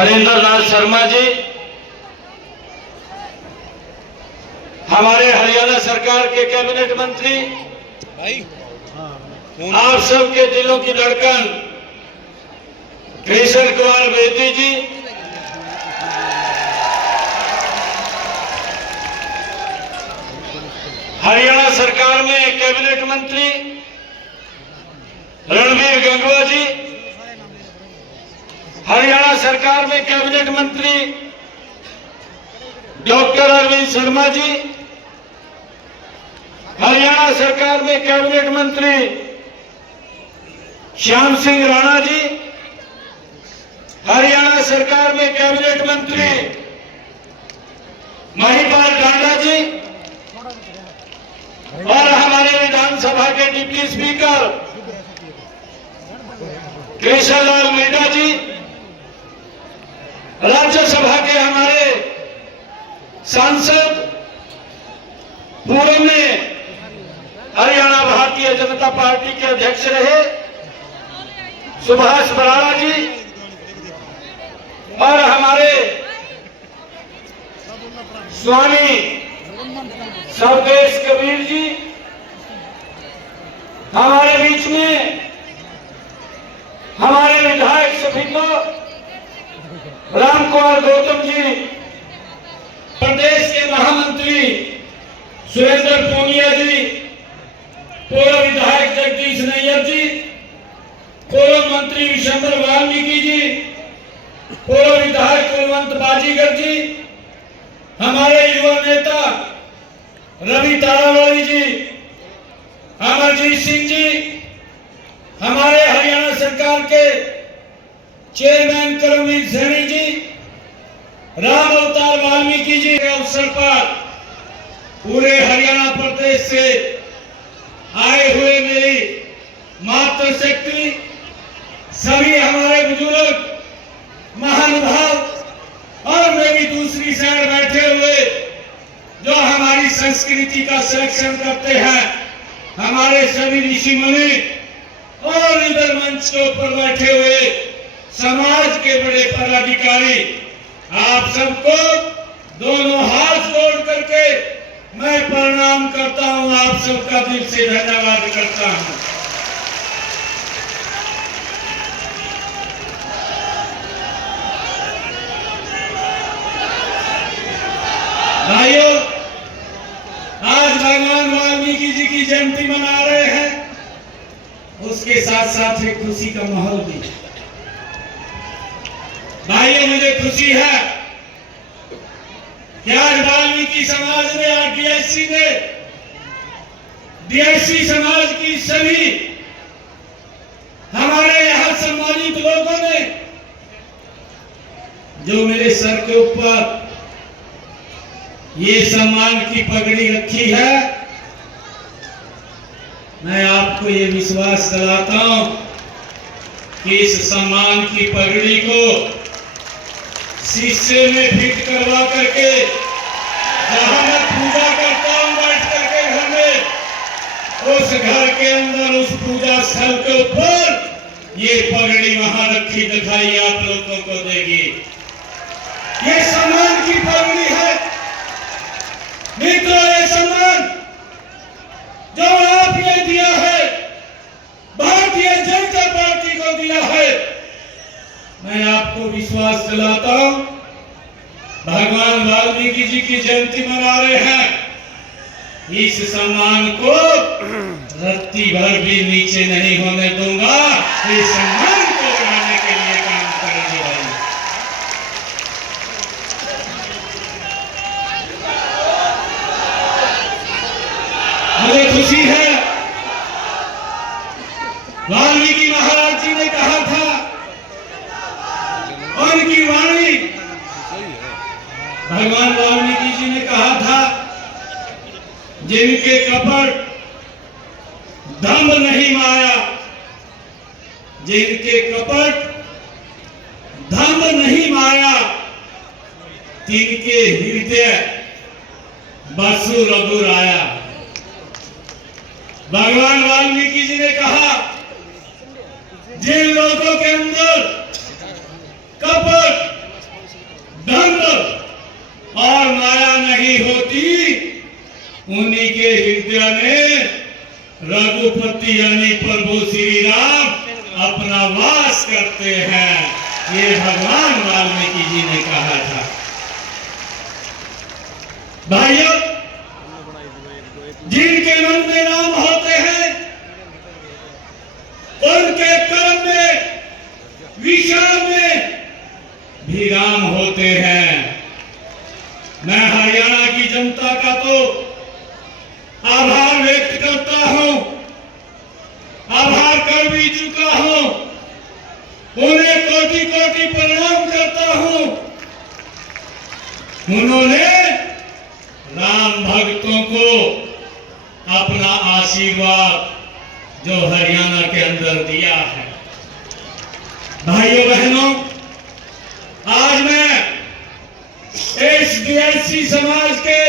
फणींद्र नाथ शर्मा जी, हमारे हरियाणा सरकार के कैबिनेट मंत्री, आप सबके दिलों की धड़कन कृष्ण कुमार बेदी जी, हरियाणा सरकार में कैबिनेट मंत्री रणवीर गंगवा जी, हरियाणा सरकार में कैबिनेट मंत्री डॉक्टर अरविंद शर्मा जी, हरियाणा सरकार में कैबिनेट मंत्री श्याम सिंह राणा जी, हरियाणा सरकार में कैबिनेट मंत्री महिपाल टांडा जी और हमारे विधानसभा के डिप्टी स्पीकर कृष्णलाल मीणा जी, राज्यसभा के हमारे सांसद पूर्व में हरियाणा भारतीय जनता पार्टी के अध्यक्ष रहे सुभाष बराड़ा जी और हमारे स्वामी स्वदेश कबीर जी, हमारे बीच में हमारे विधायक सफिंदो राम कुमार गौतम जी, प्रदेश के महामंत्री सुरेंद्र पूनिया जी, पूर्व विधायक जगदीश नैयर जी, पूर्व मंत्री विशंबर वाल्मीकि जी, पूर्व विधायक कुलवंत बाजीगर जी, हमारे युवा नेता रवि तारावाली जी, अमरजीत सिंह जी, हमारे हरियाणा सरकार के चेयरमैन करमवीर सैनी जी, राम अवतार वाल्मीकि जी के अवसर पर पूरे हरियाणा प्रदेश से आए हुए मेरी मातृशक्ति, सभी हमारे बुजुर्ग महानुभाव और मेरी दूसरी साइड बैठे हुए जो हमारी संस्कृति का संरक्षण करते हैं, हमारे सभी ऋषि मुनि और इधर मंच के ऊपर बैठे हुए समाज के बड़े पदाधिकारी, आप सबको दोनों हाथ जोड़ करके मैं प्रणाम करता हूं, आप सबका दिल से धन्यवाद करता हूं। भाइयों, आज भगवान वाल्मीकि जी की जयंती मना रहे हैं, उसके साथ साथ एक खुशी का माहौल भी। भाइयों, मुझे खुशी है कि आज वाल्मीकि समाज ने और डीएससी समाज की सभी हमारे यहां सम्मानित लोगों ने जो मेरे सर के ऊपर ये सम्मान की पगड़ी रखी है, मैं आपको ये विश्वास दिलाता हूं कि इस सम्मान की पगड़ी को शीशे में फिट करवा करके जहां मैं पूजा करता हूं बैठ करके घर में, उस घर के अंदर उस पूजा स्थल के ऊपर ये पगड़ी वहां रखी दिखाई आप लोगों को देगी। ये सम्मान की पगड़ी है मित्रों, ये सम्मान जो आपने दिया है, भारतीय जनता पार्टी को दिया है, मैं आपको विश्वास दिलाता हूं, भगवान वाल्मीकि जी की जयंती मना रहे हैं, इस सम्मान को रत्ती भर भी नीचे नहीं होने दूंगा। इस सम्मान को बढ़ाने के लिए काम करेंगे। मुझे खुशी है, वाल्मीकि महाराज जी ने कहा था, उनकी वाणी भगवान वाल्मीकि जी ने कहा था, जिनके कपट दम्भ नहीं माया, जिनके कपट दम्भ नहीं माया, तिनके हृदय बसु रघुर आया। भगवान वाल्मीकि जी ने कहा, जिन लोगों के अंदर कपट ये भगवान वाल्मीकि जी ने कहा था। भाइयों, जिनके मन में राम होते हैं उनके कर्म में, विचार में भी राम होते हैं। मैं हरियाणा की जनता का तो आभार व्यक्त करता हूं, आभार कर भी चुका हूं, उन्हें कोटि कोटि प्रणाम करता हूं। उन्होंने राम भक्तों को अपना आशीर्वाद जो हरियाणा के अंदर दिया है। भाइयों बहनों, आज मैं एसडीएससी समाज के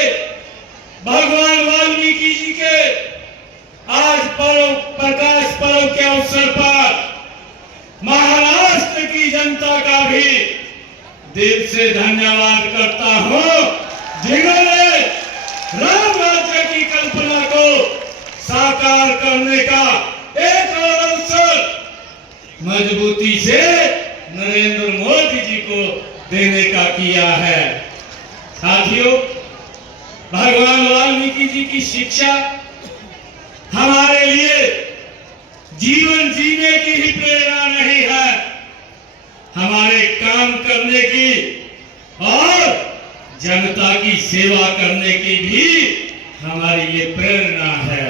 भगवान वाल्मीकि जी के आज प्रकाश पर्व के अवसर पर महाराष्ट्र की जनता का भी दिल से धन्यवाद करता हूं, जिन्होंने राम राज्य की कल्पना को साकार करने का एक और अवसर मजबूती से नरेंद्र मोदी जी को देने का किया है। साथियों, भगवान वाल्मीकि जी की शिक्षा हमारे लिए जीवन जीने की ही प्रेरणा नहीं है, हमारे काम करने की और जनता की सेवा करने की भी हमारी ये प्रेरणा है।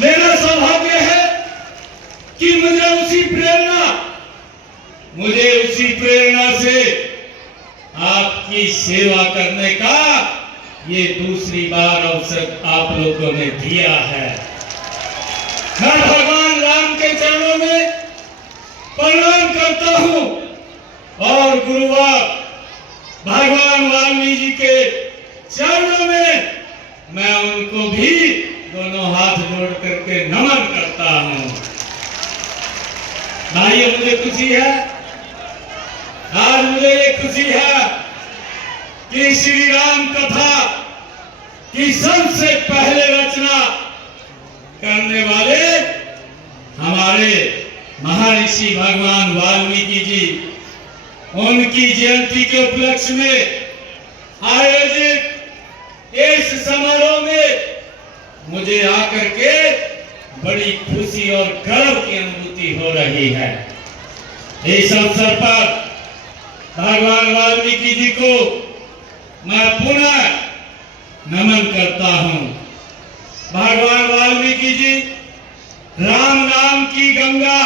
मेरा सौभाग्य है कि मुझे उसी प्रेरणा से आपकी सेवा करने का ये दूसरी बार अवसर आप लोगों ने दिया है। मैं भगवान राम के चरणों में प्रणाम करता हूं और गुरुवार भगवान वाल्मीकि जी के चरणों में मैं उनको भी दोनों हाथ जोड़ करके नमन करता हूं। भाइयों, मुझे खुशी है, आज मुझे ये खुशी है कि श्री राम कथा की सबसे पहले रचना करने वाले हमारे महर्षि भगवान वाल्मीकि जी, उनकी जयंती के उपलक्ष्य में आयोजित इस समारोह में मुझे आकर के बड़ी खुशी और गर्व की अनुभूति हो रही है। इस अवसर पर भगवान वाल्मीकि जी को मैं पुनः नमन करता हूं। भगवान वाल्मीकि जी राम नाम की गंगा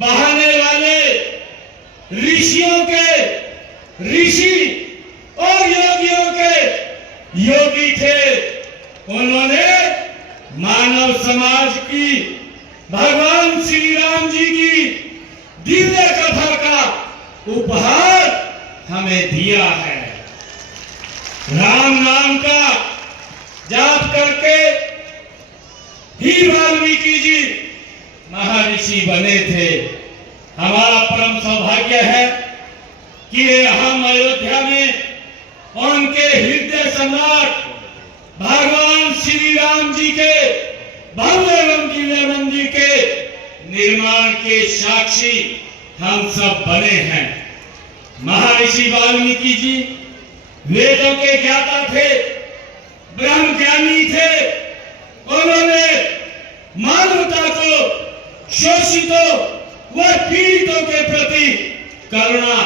बहाने वाले ऋषियों के ऋषि और योगियों के योगी थे। उन्होंने मानव समाज की भगवान श्री राम जी की दिव्य कथा का उपहार हमें दिया है। राम नाम का जाप करके ही वाल्मीकि जी महर्षि बने थे। हमारा परम सौभाग्य है कि हम अयोध्या में उनके हृदय सम्राट भगवान श्री राम जी के भव्य एवं दिव्य मंदिर के निर्माण के साक्षी हम सब बने हैं। महर्षि वाल्मीकि जी वेदों के ज्ञाता थे, ब्रह्म ज्ञानी थे। उन्होंने मानवता को शोषितों व पीड़ितों के प्रति करुणा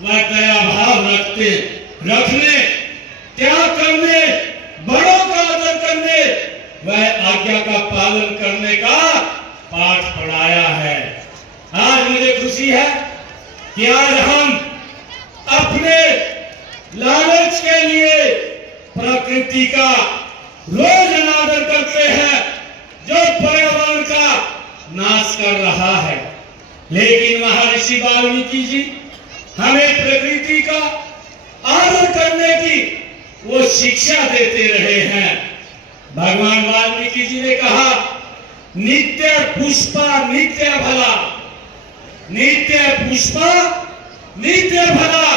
व दया भाव रखने, त्याग करने, बड़ों का आदर करने व आज्ञा का पालन करने का पाठ पढ़ाया है। आज मुझे खुशी है कि आज हम अपने लालच के लिए प्रकृति का रोज अनादर करते हैं, जो पर्यावरण का नाश कर रहा है। लेकिन महर्षि वाल्मीकि जी हमें प्रकृति का आदर करने की वो शिक्षा देते रहे हैं। भगवान वाल्मीकि जी ने कहा, नित्य पुष्पा नित्य भला, नित्य पुष्पा नित्य भला,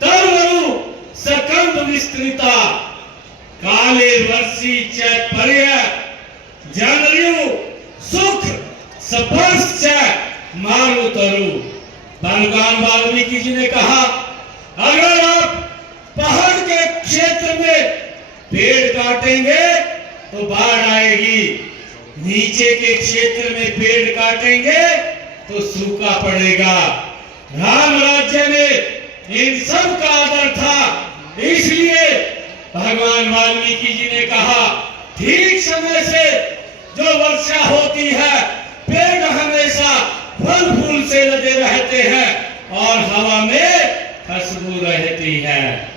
तरुवरु सकंद विस्तृता, काले वर्षी च पर्य जनरु सुख स्पर्श च मारुतरु। भगवान वाल्मीकि जी ने कहा, अगर आप पहाड़ के क्षेत्र में पेड़ काटेंगे तो बाढ़ आएगी, नीचे के क्षेत्र में पेड़ काटेंगे तो सूखा पड़ेगा। राम राज्य में इन सब का आदर था, इसलिए भगवान वाल्मीकि जी ने कहा, ठीक समय से जो वर्षा होती है, पेड़ हमेशा फल फूल से लदे रहते हैं और हवा में खुशबू रहती है।